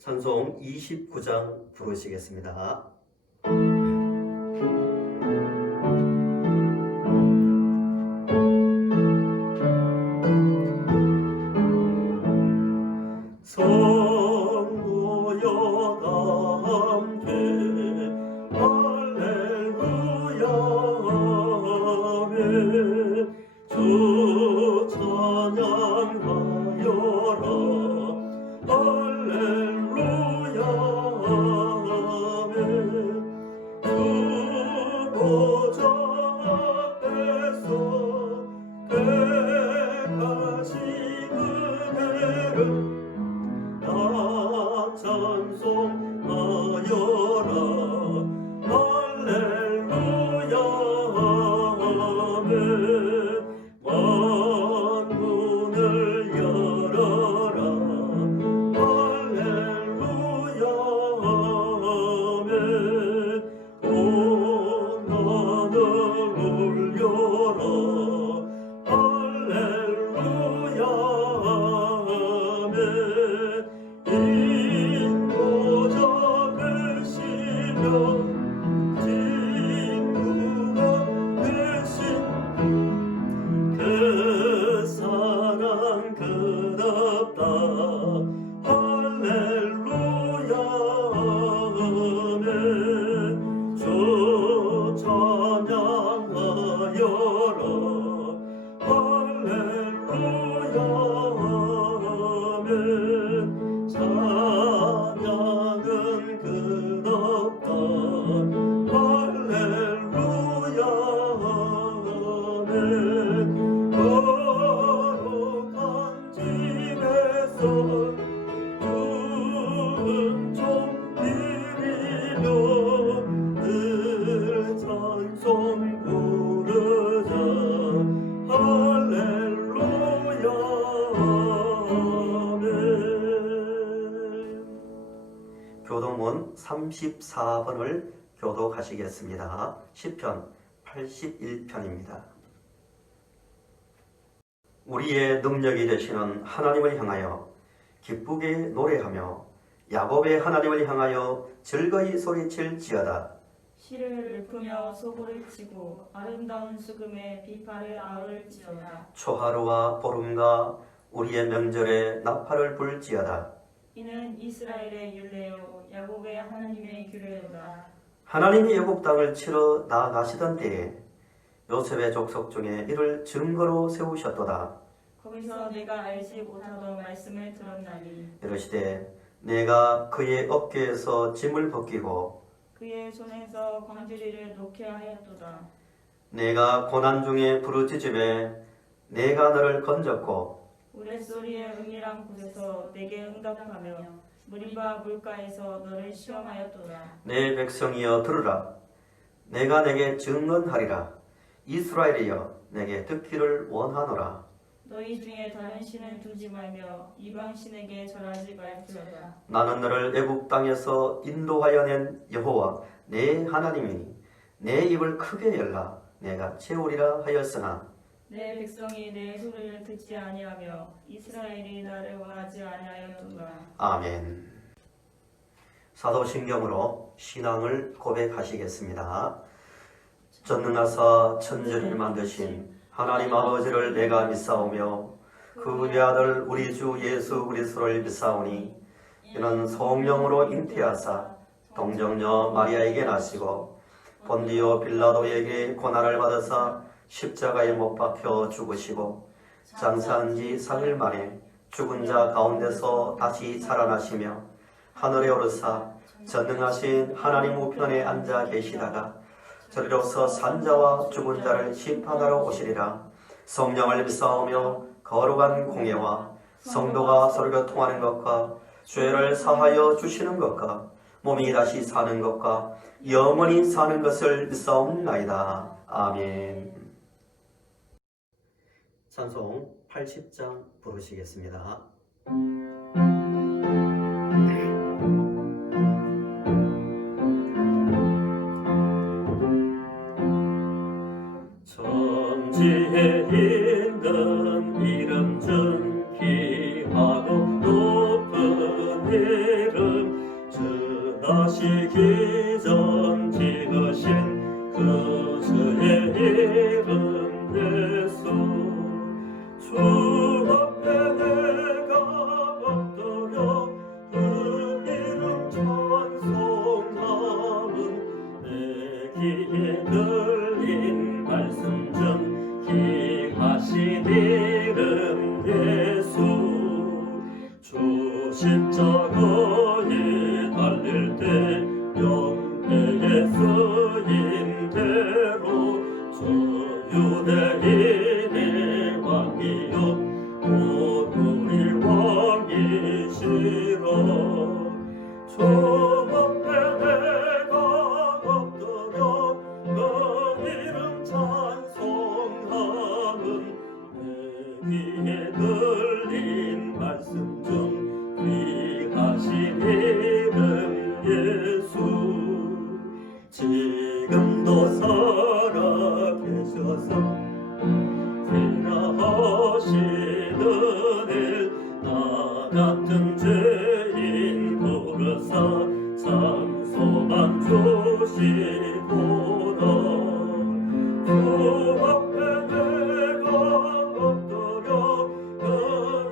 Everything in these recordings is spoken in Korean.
찬송 29장 부르시겠습니다. 성도여 함께 할렐루야 하며 주 찬양하여라. 할렐루야 하며 주 보좌 앞에서 택하신 은혜를 다 찬송하여라. 할렐루야 하며 만문을 열어라. 할렐루야 하며 온 하늘 올려라. 할렐루야 하며 인도자 되시며 친구가 되신 그 사랑 그답다. 할렐루야 하며 주 찬양하여라. 할렐루야 하며 찬양은 그답다. 할렐루야 하며 거룩한 집에서 은총 드리며 늘 찬송 부르자. 할렐루야 아멘. 교도문 34번을 교독하시겠습니다. 시편 81편입니다. 우리의 능력이 되시는 하나님을 향하여 기쁘게 노래하며 야곱의 하나님을 향하여 즐거이 소리칠지어다. 시를 읊으며 소고를 치고 아름다운 수금에 비파를 아울지어다. 초하루와 보름과 우리의 명절에 나팔을 불지어다. 이는 이스라엘의 율례요 야곱의 하나님의 규례로다. 하나님이 애굽 땅을 치러 나가시던 때에 요셉의 족속 중에 이를 증거로 세우셨도다. 거기서 내가 알지 못하던 말씀을 들었나니 이르시되 내가 그의 어깨에서 짐을 벗기고 그의 손에서 광주리를 놓게 하였도다. 내가 고난 중에 부르짖음에 내가 너를 건졌고 우레소리의 은밀한 곳에서 내게 응답하며 무리바 물가에서 너를 시험하였도다. 내 백성이여 들으라. 내가 내게 증언하리라. 이스라엘이여 내게 듣기를 원하노라. 너희 중에 다른 신을 두지 말며 이방 신에게 절하지 말지어다. 나는 너를 애굽 땅에서 인도하여 낸 여호와 내 하나님이니 내 입을 크게 열라. 내가 채우리라 하였으나 내 백성이 내 소리를 듣지 아니하며 이스라엘이 나를 원하지 아니하였도다. 아멘. 사도신경으로 신앙을 고백하시겠습니다. 전능하사 천지를 만드신 하나님 아버지를 내가 믿사오며 그 외아들 우리 주 예수 그리스도를 믿사오니 이는 성령으로 잉태하사 동정녀 마리아에게 나시고 본디오 빌라도에게 고난을 받으사 십자가에 못 박혀 죽으시고 장사한 지 3일 만에 죽은 자 가운데서 다시 살아나시며 하늘에 오르사 전능하신 하나님 우편에 앉아 계시다가 저리로서 산자와 죽은 자를 심판하러 오시리라. 성령을 믿사오며 거룩한 공예와 성도가 서로 교통하는 것과 죄를 사하여 주시는 것과 몸이 다시 사는 것과 영원히 사는 것을 믿사옵나이다. 아멘. 찬송 80장 부르시겠습니다. 천지에 있는 이름 존귀하고 높은 이름 떠나시기 전 지으신 그 주의 이름 예수 주 앞에 내가 엎드려 그 이름 찬송함은 내 귀에 들린 말씀 중 귀하신 이름 예수 주 십자가에 달릴 때 명예에 쓰인 대로 주 유대인의 왕이요 오늘의 왕이시라 주 앞에 내가 엎드려 그 이름 찬송함은 내 귀에 들린 말씀 중 귀하신 이름 예수 지금도 살아계셔서 생각하시는 일 나 같은 죄인 부르사 상소만 주시고라 주 앞에 내가 엎드려 그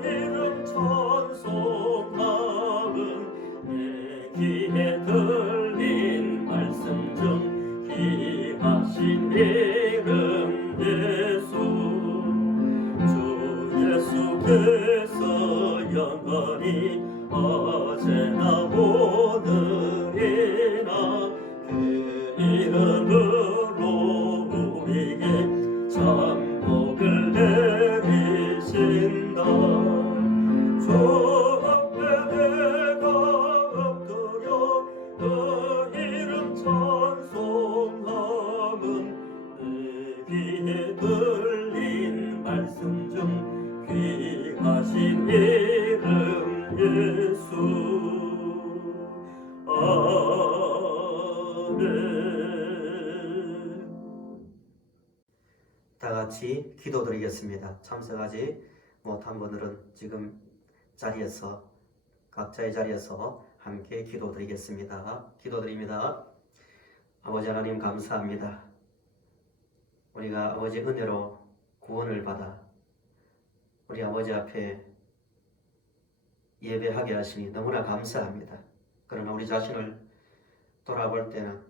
이름 찬송함은 내 귀에 들린 말씀 중 귀하신 이름 예수 주 예수께서 영원히 어제나 오늘이나 그 이름으로 우리에게 천복을 내리신다 주 앞에 내가 엎드려 그 이름 찬송함은 내 귀에 들린 말씀 중 귀하신 이름 예수 아멘. 다 같이 기도드리겠습니다. 참석하지 못한 분들은 지금 자리에서 각자의 자리에서 함께 기도드리겠습니다. 기도드립니다. 아버지 하나님 감사합니다. 우리가 아버지 은혜로 구원을 받아 우리 아버지 앞에 예배하게 하시니 너무나 감사합니다. 그러나 우리 자신을 돌아볼 때는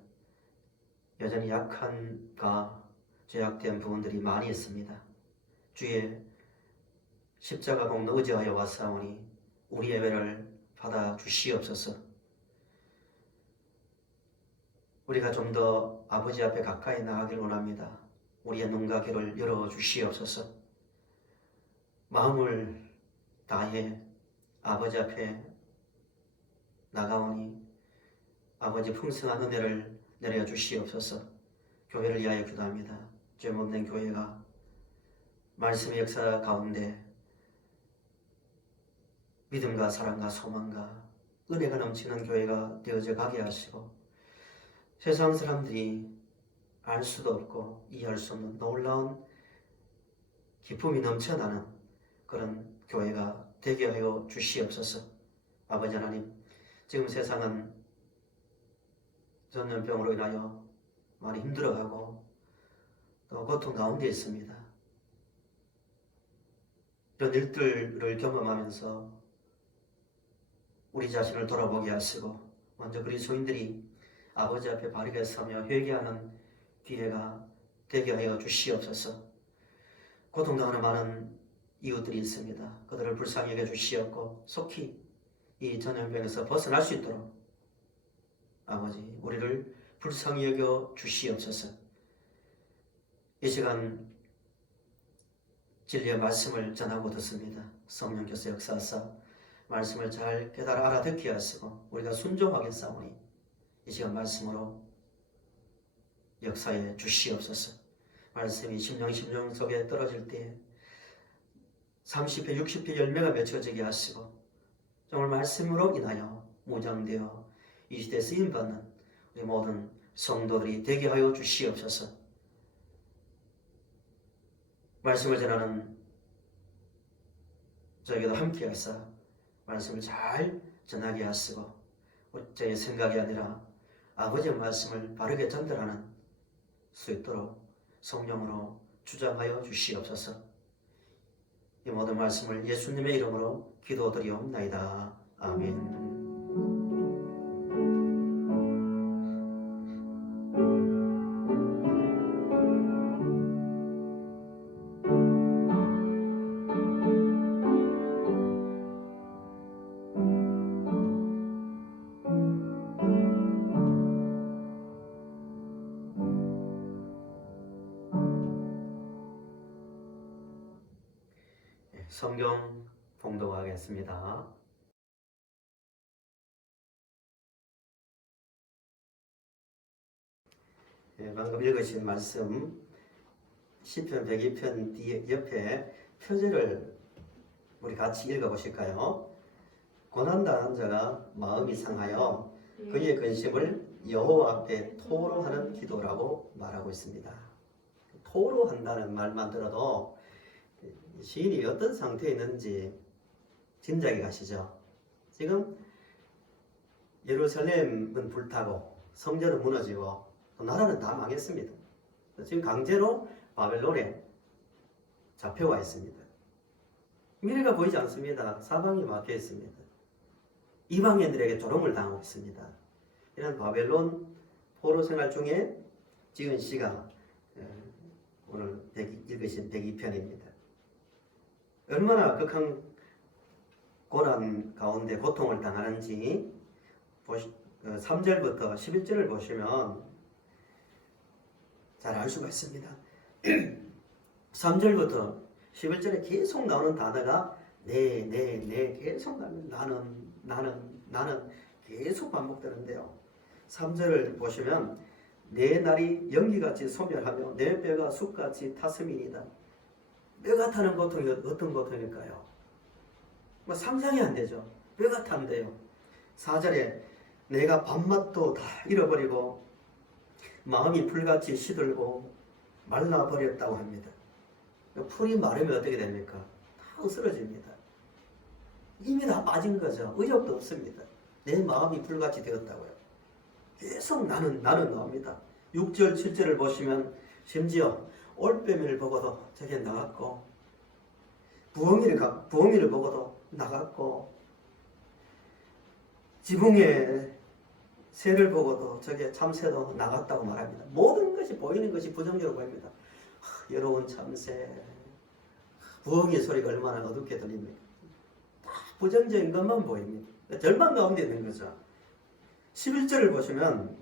여전히 약한가 죄악된 부분들이 많이 있습니다. 주의 십자가 공로 의지하여 왔사오니 우리 예배를 받아 주시옵소서. 우리가 좀 더 아버지 앞에 가까이 나가길 원합니다. 우리의 눈과 귀를 열어 주시옵소서. 마음을 다해 아버지 앞에 나가오니 아버지 풍성한 은혜를 내려 주시옵소서. 교회를 위하여 기도합니다. 죄 없는 교회가 말씀의 역사 가운데 믿음과 사랑과 소망과 은혜가 넘치는 교회가 되어져 가게 하시고 세상 사람들이 알 수도 없고 이해할 수 없는 놀라운 기쁨이 넘쳐나는 그런 교회가 되게 하여 주시옵소서. 아버지 하나님, 지금 세상은 전염병으로 인하여 많이 힘들어하고 또 고통 가운데 있습니다. 이런 일들을 경험하면서 우리 자신을 돌아보게 하시고 먼저 그리스도인들이 아버지 앞에 바르게 서며 회개하는 기회가 되게 하여 주시옵소서. 고통당하는 많은 이웃들이 있습니다. 그들을 불쌍히 여겨 주시옵고 속히 이 전염병에서 벗어날 수 있도록 아버지 우리를 불쌍히 여겨 주시옵소서. 이 시간 진리의 말씀을 전하고 듣습니다. 성령께서 역사하사 말씀을 잘 깨달아 알아듣게 하시고 우리가 순종하게 싸우니 이 시간 말씀으로 역사해 주시옵소서. 말씀이 심령 속에 떨어질 때 30회 60회 열매가 맺혀지게 하시고 정말 말씀으로 인하여 무장되어 이 시대에 쓰임받는 우리 모든 성도들이 되게 하여 주시옵소서. 말씀을 전하는 저에게도 함께 하사 말씀을 잘 전하게 하시고 제 생각이 아니라 아버지의 말씀을 바르게 전달하는 수 있도록 성령으로 주장하여 주시옵소서. 이 모든 말씀을 예수님의 이름으로 기도드리옵나이다. 아멘. 성경 봉독하겠습니다. 방금 읽으신 말씀 시편 102편 뒤에 옆에 표제를 우리 같이 읽어보실까요? 고난당한 자가 마음이 상하여 그의 근심을 여호와 앞에 토로하는 기도라고 말하고 있습니다. 토로한다는 말만 들어도 시인이 어떤 상태에 있는지 짐작이 가시죠? 지금 예루살렘은 불타고 성전은 무너지고 나라는 다 망했습니다. 지금 강제로 바벨론에 잡혀와 있습니다. 미래가 보이지 않습니다. 사방이 막혀 있습니다. 이방인들에게 조롱을 당하고 있습니다. 이런 바벨론 포로 생활 중에 지은 씨가 오늘 읽으신 102편입니다. 얼마나 극한 고난 가운데 고통을 당하는지 3절부터 11절을 보시면 잘 알 수가 있습니다. 3절부터 11절에 계속 나오는 단어가 네 계속 나는 계속 반복되는데요. 3절을 보시면 내 날이 연기같이 소멸하며 내 뼈가 숯같이 타스민이다. 뼈가 타는 고통이 어떤 고통일까요? 상상이 안 되죠. 뼈가 탄대요. 4절에 내가 밥맛도 다 잃어버리고 마음이 풀같이 시들고 말라버렸다고 합니다. 풀이 마르면 어떻게 됩니까? 다 쓰러집니다. 이미 다 빠진 거죠. 의욕도 없습니다. 내 마음이 풀같이 되었다고요. 계속 나는 나옵니다. 6절 7절을 보시면 심지어 올빼미를 보고도 저게 나갔고 부엉이를 보고도 나갔고 지붕에 새를 보고도 저게 참새도 나갔다고 말합니다. 모든 것이 보이는 것이 부정적으로 보입니다. 여로운 참새, 부엉이 소리가 얼마나 어둡게 들립니까? 다 부정적인 것만 보입니다. 절망 가운데 있는 거죠. 11절을 보시면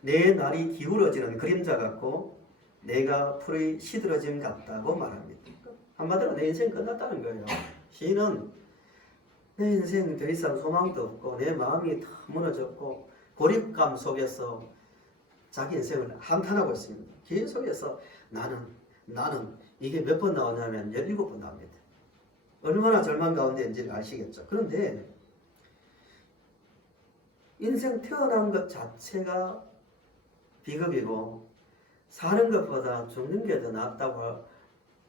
내 날이 기울어지는 그림자 같고 내가 풀의 시들어짐 같다고 말합니다. 한마디로 내 인생 끝났다는 거예요. 시인은 내 인생 더 이상 소망도 없고 내 마음이 다 무너졌고 고립감 속에서 자기 인생을 한탄하고 있습니다. 계속해서 나는 이게 몇 번 나오냐면 17번 나옵니다. 얼마나 절망 가운데인지를 아시겠죠. 그런데 인생 태어난 것 자체가 비극이고 사는 것보다 죽는 게 더 낫다고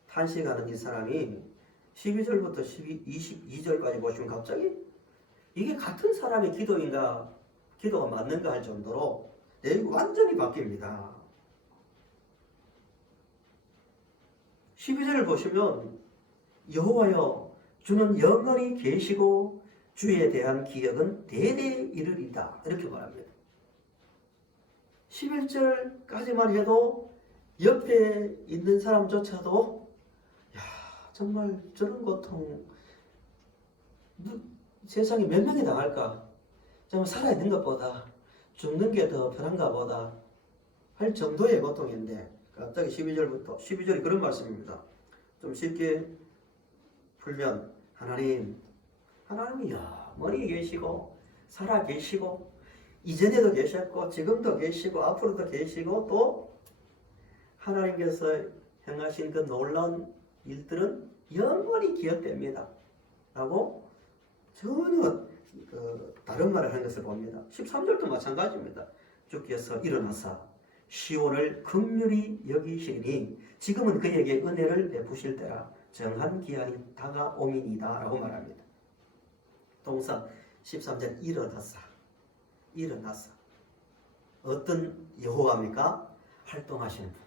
탄식하는 이 사람이 12절부터 22절까지 보시면 갑자기 이게 같은 사람의 기도인가 기도가 맞는가 할 정도로 내용이 완전히 바뀝니다. 12절을 보시면 여호와여 주는 영원히 계시고 주에 대한 기억은 대대에 이르리다 이렇게 말합니다. 11절까지만 해도 옆에 있는 사람조차도 정말 저런 고통 세상에 몇 명이 당할까? 정말 살아있는 것보다 죽는 게 더 편한가 보다 할 정도의 고통인데 갑자기 12절이 그런 말씀입니다. 좀 쉽게 풀면 하나님이 영원히 계시고 살아 계시고 이전에도 계셨고 지금도 계시고 앞으로도 계시고 또 하나님께서 행하신 그 놀라운 일들은 영원히 기억됩니다. 라고 전혀 다른 말을 하는 것을 봅니다. 13절도 마찬가지입니다. 주께서 일어나사 시온을 긍휼히 여기시니 지금은 그에게 은혜를 베푸실 때라 정한 기한이 다가오미이다 라고 말합니다. 동사 13절 일어났어. 어떤 여호와입니까? 활동하시는 분.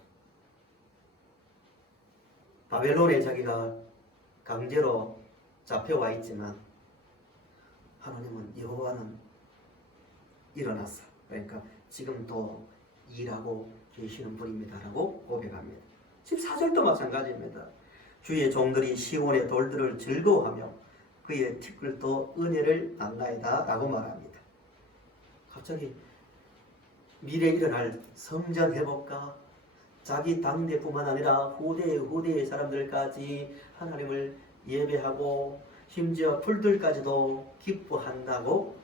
바벨론에 자기가 강제로 잡혀와 있지만 하나님은 여호와는 일어났어. 그러니까 지금도 일하고 계시는 분입니다라고 고백합니다. 14절도 마찬가지입니다. 주의 종들이 시온의 돌들을 즐거워하며 그의 티끌도 은혜를 받나이다 라고 말합니다. 갑자기 미래에 일어날 성전 회복과 자기 당대뿐만 아니라 후대의 사람들까지 하나님을 예배하고 심지어 풀들까지도 기뻐한다고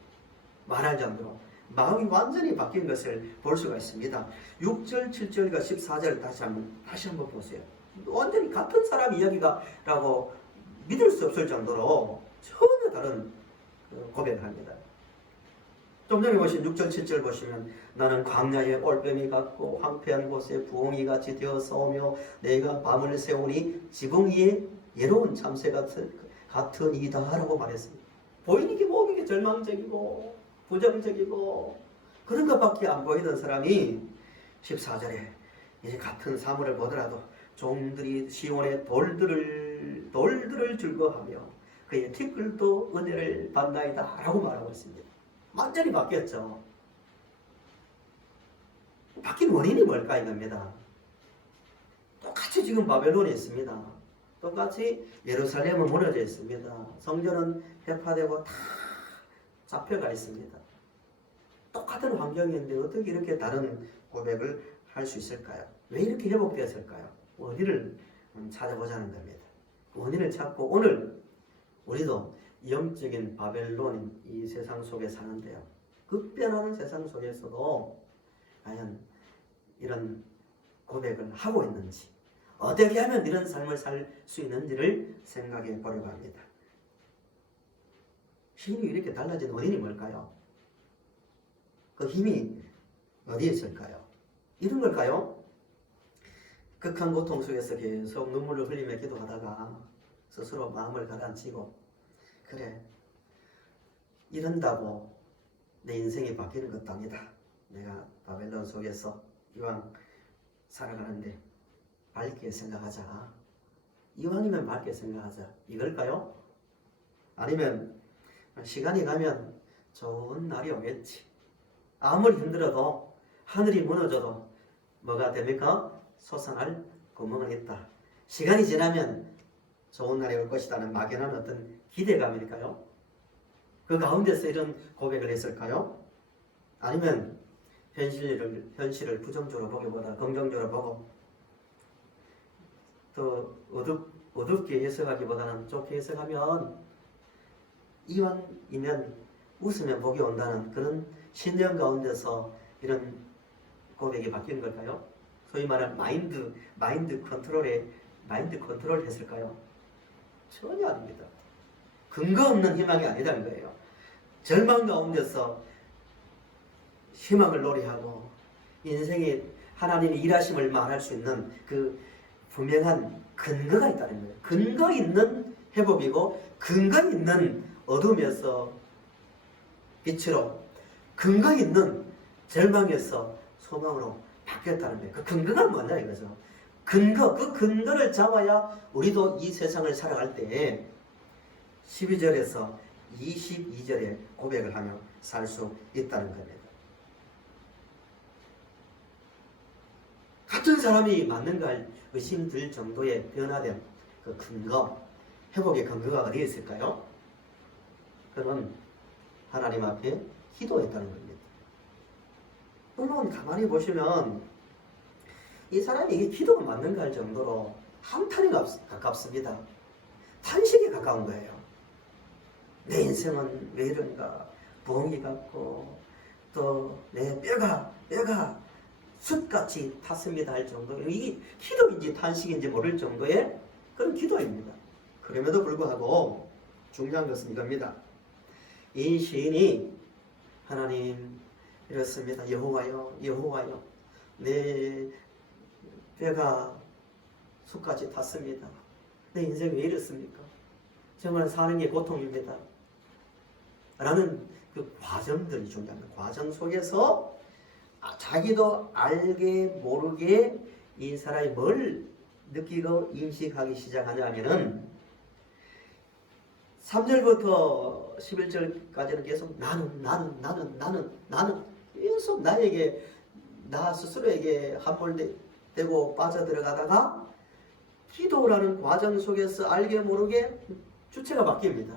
말할 정도로 마음이 완전히 바뀐 것을 볼 수가 있습니다. 6절, 7절과 14절 다시 한번 보세요. 완전히 같은 사람 이야기가라고 믿을 수 없을 정도로 전혀 다른 고백을 합니다. 좀 전에 보신 6절, 7절 보시면 나는 광야에 올빼미 같고 황폐한 곳에 부엉이 같이 되어서 오며 내가 밤을 새우니 지붕 위에 예로운 참새 같은 이다 라고 말했습니다. 보이는 게 뭐 이게 절망적이고 부정적이고 그런 것밖에 안 보이던 사람이 14절에 이제 같은 사물을 보더라도 종들이 시온의 돌들을 즐거워하며 그의 티끌도 은혜를 받나이다 라고 말하고 있습니다. 완전히 바뀌었죠. 바뀐 원인이 뭘까 이겁니다. 똑같이 지금 바벨론에 있습니다. 똑같이 예루살렘은 무너져 있습니다. 성전은 회파되고 다 잡혀가 있습니다. 똑같은 환경인데 어떻게 이렇게 다른 고백을 할 수 있을까요? 왜 이렇게 회복되었을까요? 원인을 찾아보자는 겁니다. 원인을 찾고 오늘 우리도 영적인 바벨론인 이 세상 속에 사는데요. 급변하는 세상 속에서도 과연 이런 고백을 하고 있는지 어떻게 하면 이런 삶을 살 수 있는지를 생각해 보려고 합니다. 힘이 이렇게 달라진 원인이 뭘까요? 그 힘이 어디에 있을까요? 이런 걸까요? 극한 고통 속에서 계속 눈물을 흘리며 기도하다가 스스로 마음을 가라앉히고 그래 이런다고 내 인생이 바뀌는 것도 아니다. 내가 바벨론 속에서 이왕 살아가는데 밝게 생각하자. 이왕이면 밝게 생각하자. 이걸까요? 아니면 시간이 가면 좋은 날이 오겠지. 아무리 힘들어도 하늘이 무너져도 뭐가 됩니까? 솟아날 구멍은 있다. 시간이 지나면 좋은 날이 올 것이라는 막연한 어떤 기대감일까요? 그 가운데서 이런 고백을 했을까요? 아니면 현실을 부정적으로 보기보다 긍정적으로 보고 또 어둡게 해석하기보다는 좋게 해석하면 이왕이면 웃으면 복이 온다는 그런 신념 가운데서 이런 고백이 바뀐 걸까요? 소위 말하는 마인드 컨트롤 했을까요? 전혀 아닙니다. 근거 없는 희망이 아니라는 거예요. 절망 가운데서 희망을 노래하고 인생에 하나님의 일하심을 말할 수 있는 그 분명한 근거가 있다는 거예요. 근거 있는 회복이고 근거 있는 어둠에서 빛으로 근거 있는 절망에서 소망으로 바뀌었다는 거예요. 그 근거가 뭐냐 이거죠. 그 근거를 잡아야 우리도 이 세상을 살아갈 때 12절에서 22절에 고백을 하며 살 수 있다는 겁니다. 같은 사람이 맞는가 의심들 정도의 변화된 그 근거, 회복의 근거가 어디에 있을까요? 그건 하나님 앞에 기도했다는 겁니다. 물론 가만히 보시면 이 사람이 이게 기도가 맞는가 할 정도로 한탄에 가깝습니다. 탄식에 가까운 거예요. 내 인생은 왜 이런가, 부엉이 같고 또 내 뼈가 숯같이 탔습니다 할 정도. 이게 기도인지 탄식인지 모를 정도의 그런 기도입니다. 그럼에도 불구하고 중요한 것은 이겁니다. 이 시인이 하나님 이렇습니다. 여호와여 내 뼈가 숯같이 탔습니다. 내 인생이 왜 이렇습니까? 정말 사는 게 고통입니다. 라는 그 과정들이 중요합니다. 과정 속에서 자기도 알게 모르게 이 사람이 뭘 느끼고 인식하기 시작하냐면은 3절부터 11절까지는 계속 나는 계속 나에게 나 스스로에게 함몰되고 빠져들어가다가 기도라는 과정 속에서 알게 모르게 주체가 바뀝니다.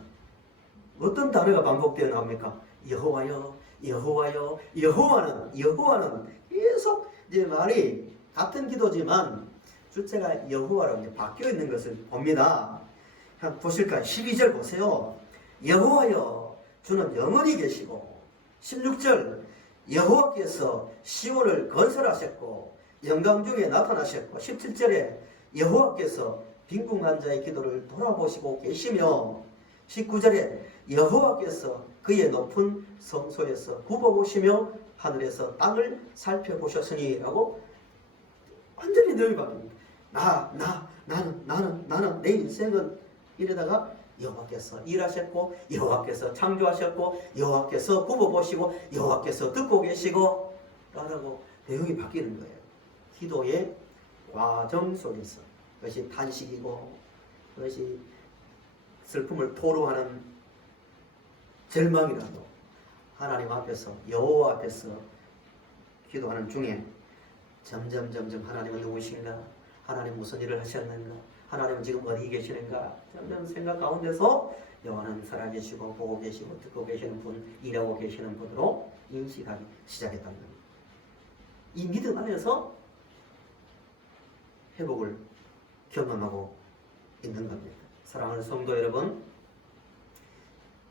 어떤 단어가 반복되어 나옵니까? 여호와여, 여호와여, 여호와는 계속 이제 말이 같은 기도지만 주체가 여호와로 이제 바뀌어 있는 것을 봅니다. 한번 보실까요? 12절 보세요. 여호와여, 주는 영원히 계시고 16절 여호와께서 시온을 건설하셨고 영광 중에 나타나셨고 17절에 여호와께서 빈궁한 자의 기도를 돌아보시고 계시며 19절에 여호와께서 그의 높은 성소에서 굽어보시며 하늘에서 땅을 살펴보셨으니 라고 완전히 내용이 바뀝니다. 나는 내 인생은 이러다가 여호와께서 일하셨고 여호와께서 창조하셨고 여호와께서 굽어보시고 여호와께서 듣고 계시고 라고 내용이 바뀌는 거예요. 기도의 과정 속에서 그것이 탄식이고 그것이 슬픔을 토로하는 절망이라도 하나님 앞에서 여호와 앞에서 기도하는 중에 점점 하나님은 누구신가? 하나님 무슨 일을 하셨는가? 하나님은 지금 어디 계시는가? 점점 생각 가운데서 여호와는 살아계시고 보고 계시고 듣고 계시는 분, 일하고 계시는 분으로 인식하기 시작했다는 겁니다. 이 믿음 안에서 회복을 경험하고 있는 겁니다. 사랑하는 성도 여러분,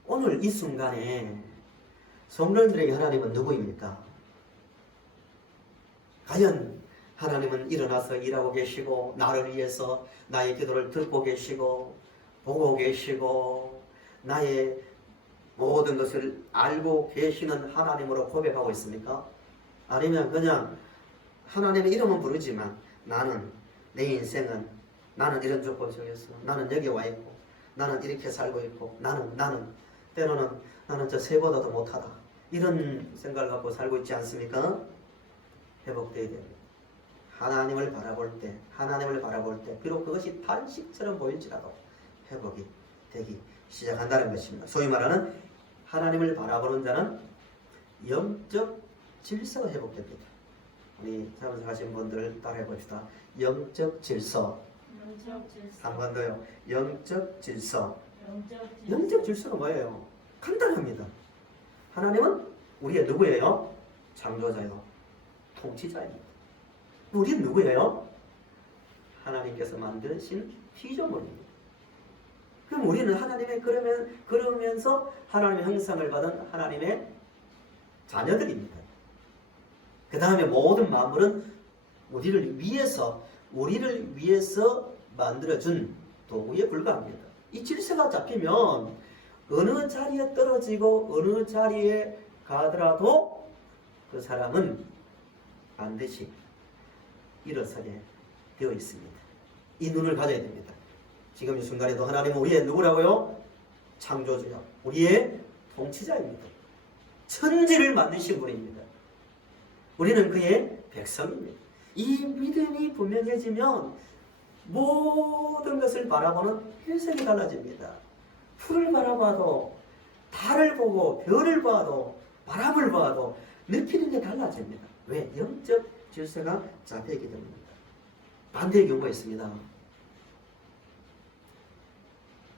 오늘 이 순간에 성도들에게 하나님은 누구입니까? 과연 하나님은 일어나서 일하고 계시고 나를 위해서 나의 기도를 듣고 계시고 보고 계시고 나의 모든 것을 알고 계시는 하나님으로 고백하고 있습니까? 아니면 그냥 하나님의 이름은 부르지만 내 인생은 나는 이런 조건 속에서 나는 여기 와 있고 나는 이렇게 살고 있고 나는 때로는 나는 저 새보다도 못하다 이런 생각을 갖고 살고 있지 않습니까? 회복되어야 됩니다. 하나님을 바라볼 때 비록 그것이 탄식처럼 보일지라도 회복이 되기 시작한다는 것입니다. 소위 말하는 하나님을 바라보는 자는 영적 질서가 회복됩니다. 우리 사무소 가신 분들 따라해 봅시다. 영적 질서. 한 번 더요. 영적 질서. 영적 질서가 뭐예요? 간단합니다. 하나님은 우리의 누구예요? 창조자요. 통치자입니다. 우리는 누구예요? 하나님께서 만드신 피조물입니다. 그럼 우리는 하나님의 그러면서 하나님의 형상을 받은 하나님의 자녀들입니다. 그 다음에 모든 만물은 우리를 위해서 만들어준 도구에 불과합니다. 이 질서가 잡히면 어느 자리에 떨어지고 어느 자리에 가더라도 그 사람은 반드시 일어서게 되어 있습니다. 이 눈을 가져야 됩니다. 지금 이 순간에도 하나님은 우리의 누구라고요? 창조주요. 우리의 통치자입니다. 천지를 만드신 분입니다. 우리는 그의 백성입니다. 이 믿음이 분명해지면 모든 것을 바라보는 해석이 달라집니다. 풀을 바라봐도 달을 보고 별을 봐도 바람을 봐도 느끼는 게 달라집니다. 왜? 영적 질서가 잡혀있기 때문입니다. 반대의 경우가 있습니다.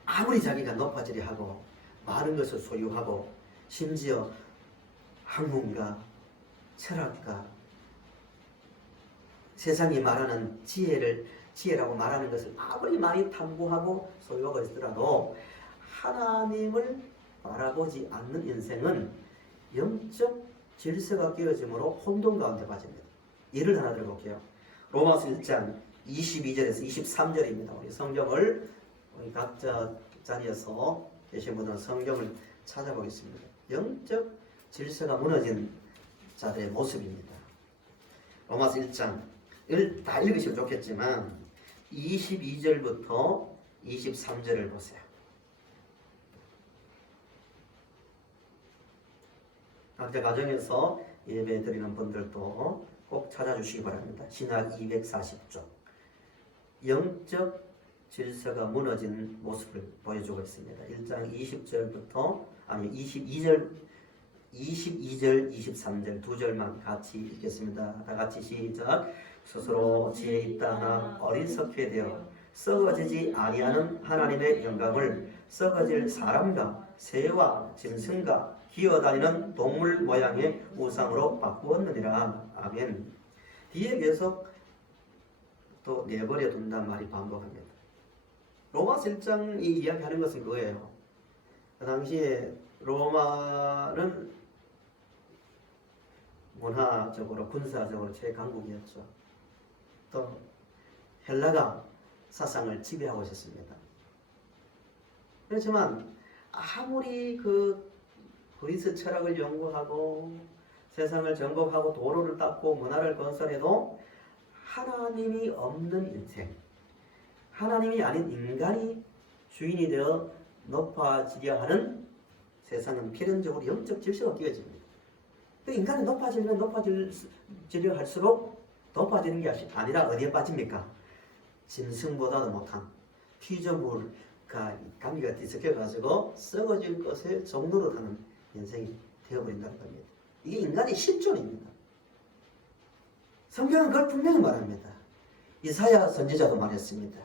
아무리 자기가 높아지려 하고 많은 것을 소유하고 심지어 학문가, 철학가, 세상이 말하는 지혜라고 말하는 것을 아무리 많이 탐구하고 소유하고 있더라도 하나님을 바라보지 않는 인생은 영적 질서가 깨어짐으로 혼돈 가운데 빠집니다. 예를 하나 들어볼게요. 로마서 1장 22절에서 23절입니다. 우리 성경을 우리 각자 자리에서 계신 분들은 성경을 찾아보겠습니다. 영적 질서가 무너진 자들의 모습입니다. 로마서 1장을 다 읽으시면 좋겠지만 22절부터 23절을 보세요. 각자 가정에서 예배 드리는 분들도 꼭 찾아주시기 바랍니다. 신약 240쪽. 영적 질서가 무너진 모습을 보여주고 있습니다. 1장 20절부터 아니 22절 23절 두 절만 같이 읽겠습니다. 다 같이 시작. 스스로 지혜 있다 하나 어리석게 되어 썩어지지 아니하는 하나님의 영광을 썩어질 사람과 새와 짐승과 기어다니는 동물 모양의 우상으로 바꾸었느니라. 아멘. 뒤에 계속 또 내버려 둔다는 말이 반복합니다. 로마서 1장이 이야기하는 것은 그거예요. 그 당시에 로마는 문화적으로 군사적으로 최강국이었죠. 또 헬라가 사상을 지배하고 있었습니다. 그렇지만 아무리 그 그리스 철학을 연구하고 세상을 정복하고 도로를 닦고 문화를 건설해도 하나님이 없는 인생, 하나님이 아닌 인간이 주인이 되어 높아지려 하는 세상은 필연적으로 영적 질서가 깨어집니다. 그 인간이 높아지면 높아지려 할수록 높아지는 게 아니라 어디에 빠집니까? 짐승보다도 못한 피조물과 감기가 뒤섞여가지고 썩어질 것에 종로로 가는 인생이 되어버린다는 겁니다. 이게 인간의 실존입니다. 성경은 그걸 분명히 말합니다. 이사야 선지자도 말했습니다.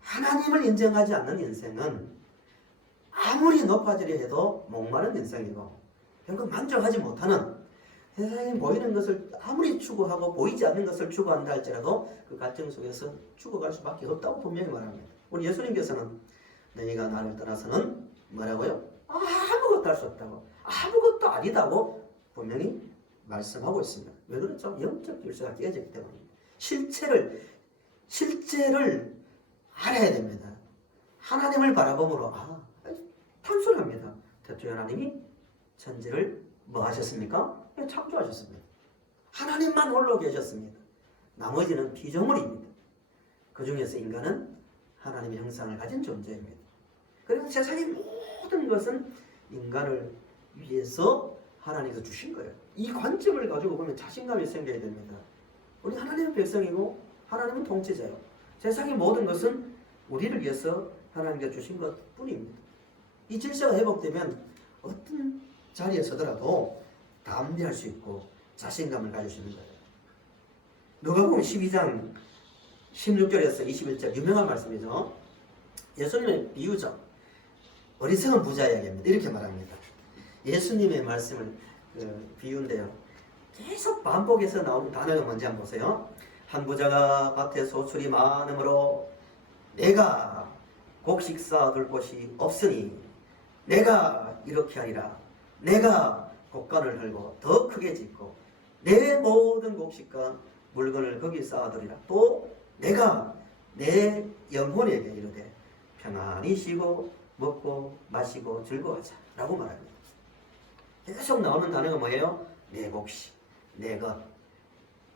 하나님을 인정하지 않는 인생은 아무리 높아지려 해도 목마른 인생이고 결국 만족하지 못하는 세상에 보이는 것을 아무리 추구하고 보이지 않는 것을 추구한다 할지라도 그 갈증 속에서 죽어갈 수밖에 없다고 분명히 말합니다. 우리 예수님께서는 너희가 나를 떠나서는 뭐라고요? 아무것도 할 수 없다고, 아무것도 아니다고 분명히 말씀하고 있습니다. 왜 그렇죠? 영적 질서가 깨졌기 때문입니다. 실제를 알아야 됩니다. 하나님을 바라봄으로 단순합니다. 대체 하나님이 천지를 뭐 하셨습니까? 창조하셨습니다. 하나님만 홀로 계셨습니다. 나머지는 피조물입니다. 그 중에서 인간은 하나님의 형상을 가진 존재입니다. 그래서 세상의 모든 것은 인간을 위해서 하나님께서 주신 거예요. 이 관점을 가지고 보면 자신감이 생겨야 됩니다. 우리 하나님은 백성이고 하나님은 통치자요. 세상의 모든 것은 우리를 위해서 하나님께서 주신 것 뿐입니다. 이 질서가 회복되면 어떤 자리에 서더라도 담대할 수 있고 자신감을 가질 수 있는 거예요. 누가복음 12장 16절에서 21절 유명한 말씀이죠. 예수님의 비유죠. 어리석은 부자 이야기입니다. 이렇게 말합니다. 예수님의 말씀을 비유인데요. 계속 반복해서 나오는 단어가 뭔지 한번 보세요. 한 부자가 밭에 소출이 많으므로 내가 곡식 쌓아둘 곳이 없으니 내가 이렇게 하리라. 내가 곡간을 헐고 더 크게 짓고 내 모든 곡식과 물건을 거기 쌓아두리라. 또 내가 내 영혼에게 이르되 편안히 쉬고 먹고 마시고 즐거워하자 라고 말합니다. 계속 나오는 단어가 뭐예요? 내 곡식, 내 것.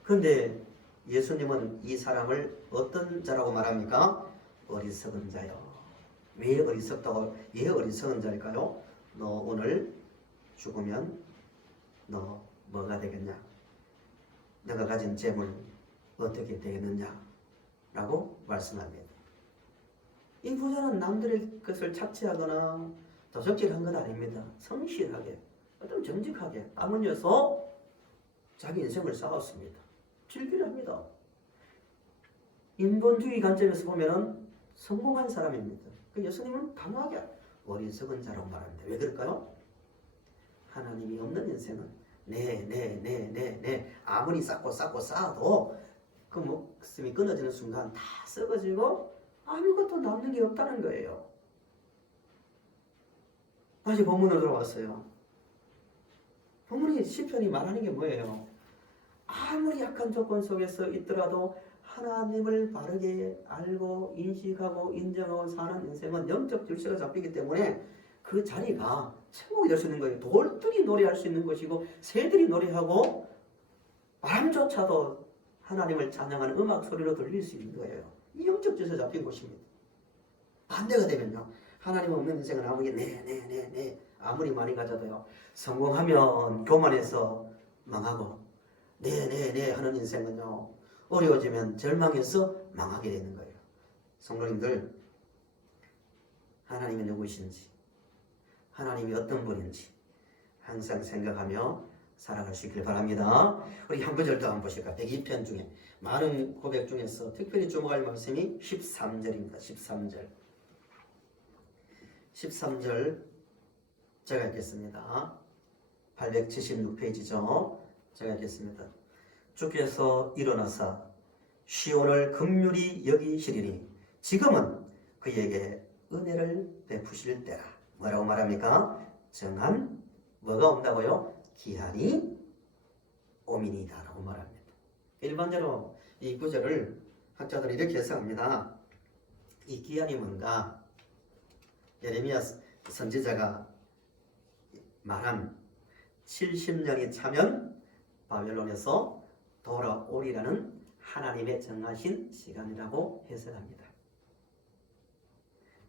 그런데 예수님은 이 사람을 어떤 자라고 말합니까? 어리석은 자요. 왜 어리석다고? 왜 어리석은 자일까요? 너 오늘 죽으면 너 뭐가 되겠냐? 너가 가진 재물 어떻게 되겠느냐? 라고 말씀합니다. 이 부자는 남들의 것을 착취하거나 도적질한 건 아닙니다. 성실하게, 좀 정직하게 땀 흘려서 자기 인생을 쌓았습니다. 즐기랍니다. 인본주의 관점에서 보면 성공한 사람입니다. 그 예수님은 단호하게 어리석은 자라고 말합니다. 왜 그럴까요? 하나님이 없는 인생은 네 아무리 쌓고 쌓아도 그 목숨이 끊어지는 순간 다 썩어지고 아무것도 남는 게 없다는 거예요. 다시 본문으로 들어왔어요. 본문이 시편이 말하는 게 뭐예요? 아무리 약한 조건 속에서 있더라도 하나님을 바르게 알고 인식하고 인정하고 사는 인생은 영적 질서가 잡히기 때문에 그 자리가 천국이 될 수 있는 거예요. 돌들이 노래할 수 있는 것이고 새들이 노래하고 바람조차도 하나님을 찬양하는 음악 소리로 들릴 수 있는 거예요. 이 영적 질서 잡힌 곳입니다. 반대가 되면요. 하나님 없는 인생은 아무리 네 아무리 많이 가져도요. 성공하면 교만해서 망하고 네 하는 인생은요. 어려워지면 절망해서 망하게 되는 거예요. 성도님들, 하나님이 누구신지, 하나님이 어떤 분인지 항상 생각하며 살아갈 수 있길 바랍니다. 우리 한 구절 더 한번 보실까? 102편 중에 많은 고백 중에서 특별히 주목할 말씀이 13절입니다. 13절 제가 읽겠습니다. 876페이지죠. 제가 읽겠습니다. 주께서 일어나사 시온을 긍휼히 여기시리니 지금은 그에게 은혜를 베푸실 때라. 뭐라고 말합니까? 정한 뭐가 온다고요? 기한이 오민이다라고 말합니다. 일반적으로 이 구절을 학자들은 이렇게 해석합니다. 이 기한이 뭔가? 예레미야 선지자가 말한 70년이 차면 바벨론에서 돌아오리라는 하나님의 정하신 시간이라고 해석합니다.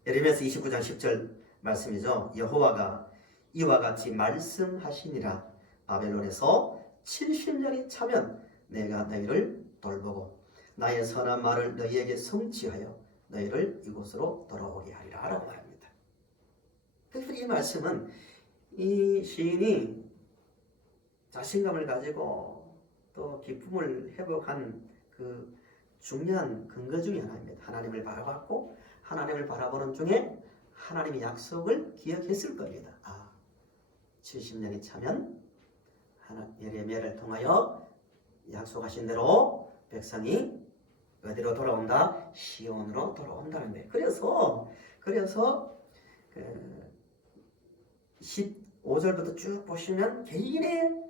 예레미야서 29장 10절 말씀이죠. 여호와가 이와 같이 말씀하시니라. 바벨론에서 70년이 차면 내가 너희를 돌보고 나의 선한 말을 너희에게 성취하여 너희를 이곳으로 돌아오게 하리라 라고 말합니다. 그래서 이 말씀은 이 시인이 자신감을 가지고 또 기쁨을 회복한 그 중요한 근거 중에 하나입니다. 하나님을 바라봤고 하나님을 바라보는 중에 하나님의 약속을 기억했을 겁니다. 70년이 차면 예레미야를 통하여 약속하신 대로 백성이 어디로 돌아온다? 시온으로 돌아온다는 거예요. 그래서 15절부터 쭉 보시면 개인의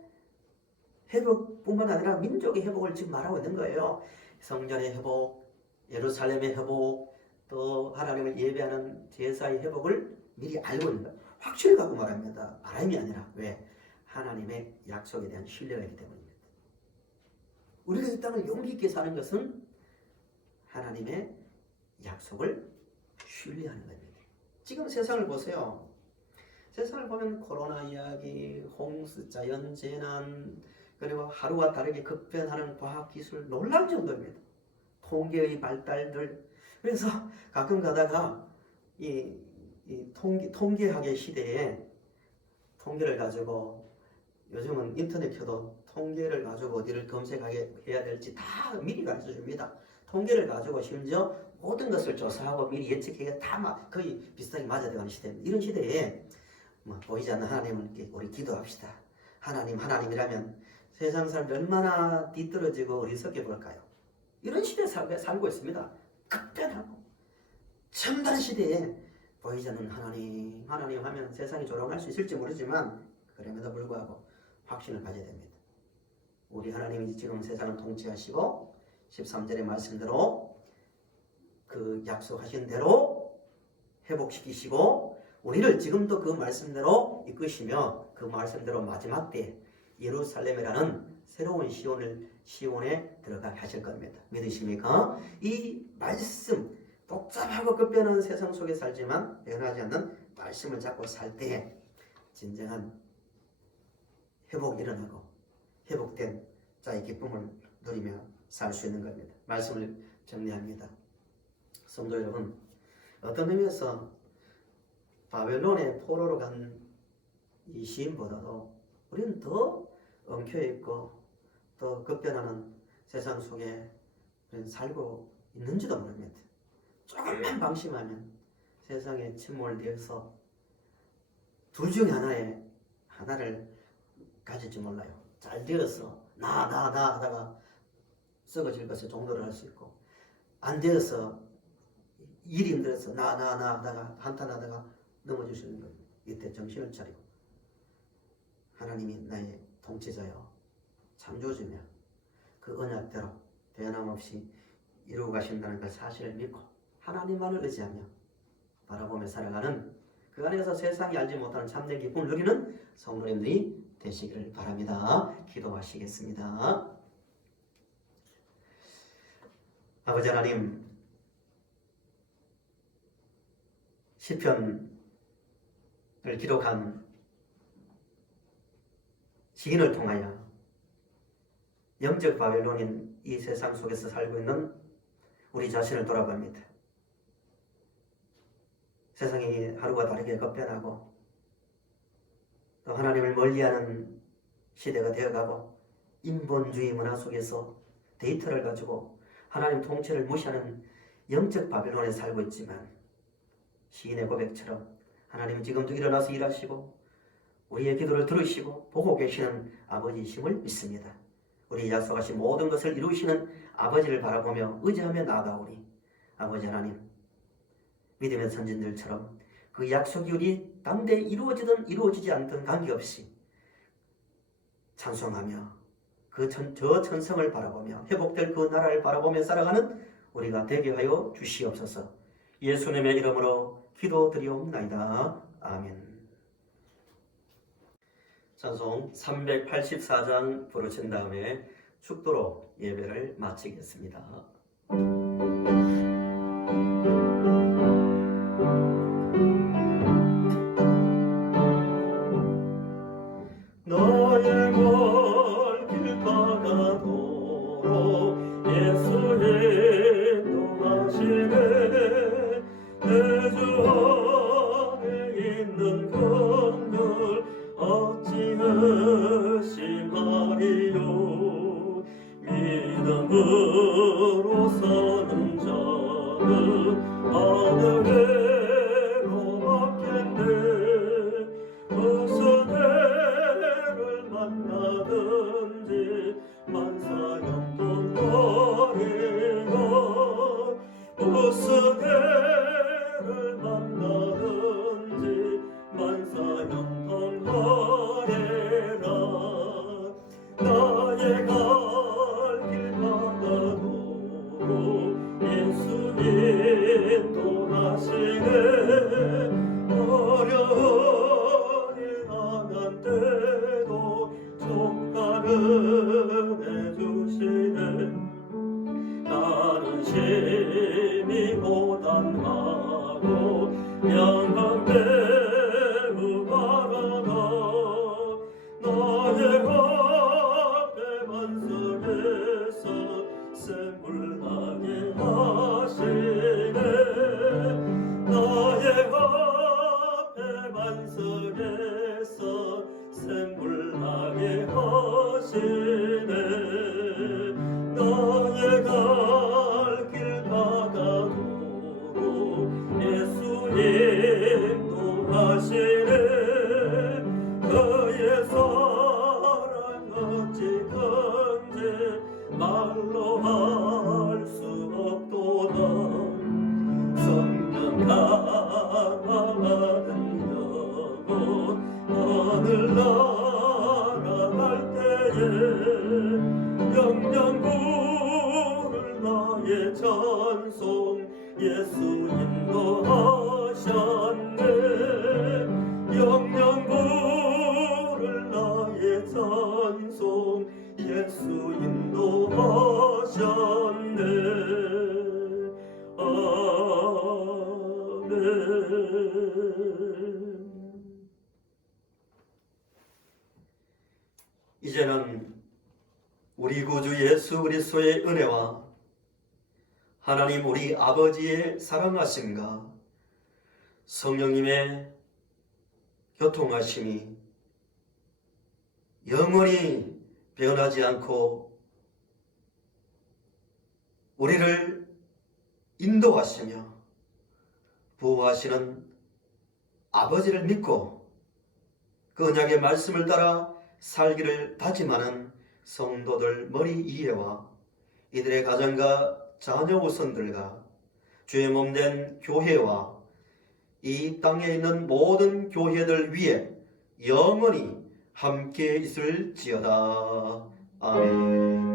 회복뿐만 아니라 민족의 회복을 지금 말하고 있는 거예요. 성전의 회복, 예루살렘의 회복, 또 하나님을 예배하는 제사의 회복을 미리 알고 있는 거예요. 확신을 갖고 말합니다. 바람이 아니라. 왜? 하나님의 약속에 대한 신뢰가 있기 때문입니다. 우리가 이 땅을 용기 있게 사는 것은 하나님의 약속을 신뢰하는 겁니다. 지금 세상을 보세요. 세상을 보면 코로나 이야기, 홍수, 자연재난, 그리고 하루와 다르게 급변하는 과학기술 놀랄 정도입니다. 통계의 발달들. 그래서 가끔 가다가 이 통계학의 시대에 통계를 가지고 요즘은 인터넷 켜도 통계를 가지고 어디를 검색하게 해야 될지 다 미리 가르쳐 줍니다. 통계를 가지고 심지어 모든 것을 조사하고 미리 예측하기가 다 거의 비슷하게 맞아들어가는 시대입니다. 이런 시대에 보이지 않는 하나님을 우리 기도합시다. 하나님이라면 세상 사람들 얼마나 뒤떨어지고 어리석게 볼까요? 이런 시대에 살고 있습니다. 급변하고 첨단 시대에 보이지 않는 하나님 하면 세상이 조롱할 수 있을지 모르지만 그럼에도 불구하고 확신을 가져야 됩니다. 우리 하나님이 지금 세상을 통치하시고 13절의 말씀대로 그 약속하신 대로 회복시키시고 우리를 지금도 그 말씀대로 이끄시며 그 말씀대로 마지막 때 예루살렘이라는 새로운 시온에 들어가게 하실 겁니다. 믿으십니까? 이 말씀 복잡하고 급변하는 세상 속에 살지만 변하지 않는 말씀을 잡고 살 때 진정한 회복이 일어나고 회복된 자의 기쁨을 누리며 살 수 있는 겁니다. 말씀을 정리합니다. 성도 여러분, 어떤 의미에서 바벨론의 포로로 간 이 시인보다도 우리는 더 엉켜있고 더 급변하는 세상 속에 살고 있는지도 모릅니다. 조금만 방심하면 세상에 침몰되어서 둘 중에 하나를 가질지 몰라요. 잘 되어서 나 하다가 썩어질 것에 종노를 할 수 있고 안 되어서 일이 힘들어서 나 하다가 한탄하다가 넘어질 수 있는 겁니다. 이때 정신을 차리고 하나님이 나의 통치자여 창조주며 그 언약대로 변함없이 이루어 가신다는 그 사실을 믿고 하나님만을 의지하며 바라보며 살아가는 그 안에서 세상이 알지 못하는 참된 기쁨을 누리는 성도님들이 되시기를 바랍니다. 기도하시겠습니다. 아버지 하나님, 시편을 기록한 시인을 통하여 영적 바벨론인 이 세상 속에서 살고 있는 우리 자신을 돌아봅니다. 세상이 하루가 다르게 급변하고 또 하나님을 멀리하는 시대가 되어가고 인본주의 문화 속에서 데이터를 가지고 하나님 통치를 무시하는 영적 바벨론에 살고 있지만 시인의 고백처럼 하나님은 지금도 일어나서 일하시고 우리의 기도를 들으시고 보고 계시는 아버지이심을 믿습니다. 우리 약속하신 모든 것을 이루시는 아버지를 바라보며 의지하며 나아가오니 아버지 하나님, 믿음의 선진들처럼 그 약속이 우리 가운데 이루어지든 이루어지지 않든 관계없이 찬송하며 저 천성을 바라보며 회복될 그 나라를 바라보며 살아가는 우리가 되게 하여 주시옵소서. 예수님의 이름으로 기도드리옵나이다. 아멘. 찬송 384장 부르신 다음에 축도로 예배를 마치겠습니다. 나의 갈 가도록 예수 인도하시네. 내 주 안에 있는 긍휼 어찌 의심하리요. 믿음으로 서는 자는 하늘에로 받겠네. 무슨 해를 만나든지 만사형통거리고 무슨 해를 만나든지 만사형통거리라. 나의 갈 길 가다도록 예수 인도하시네. 어려운 일 당한 때도 족가를 해주시네. 나는 심히 고단하고 양한 매우 바라나. 나의 앞에 반석에서 샘물나게 하시네. 나의 앞에 반석에서 샘물나게 하시네. 나의 갈 길 가다도록 예수 인도하시네. 그의 사랑 어찌 큰지 말로 할 수 없도다. 성령 강화받은 영혼 하늘나라 갈 때에 영영 부를 나의 찬송 예수 인도하셨네. 영영 부를 나의 찬송 예수 인도하셨네. 아멘. 이제는 우리 구주 예수 그리스도의 은혜와 하나님 우리 아버지의 사랑하심과 성령님의 교통하심이 영원히 변하지 않고 우리를 인도하시며 보호하시는 아버지를 믿고 그 언약의 말씀을 따라 살기를 다짐하는 성도들 머리 이해와 이들의 가정과 자녀 후손들과 주의 몸된 교회와 이 땅에 있는 모든 교회들 위에 영원히 함께 있을지어다. 아멘.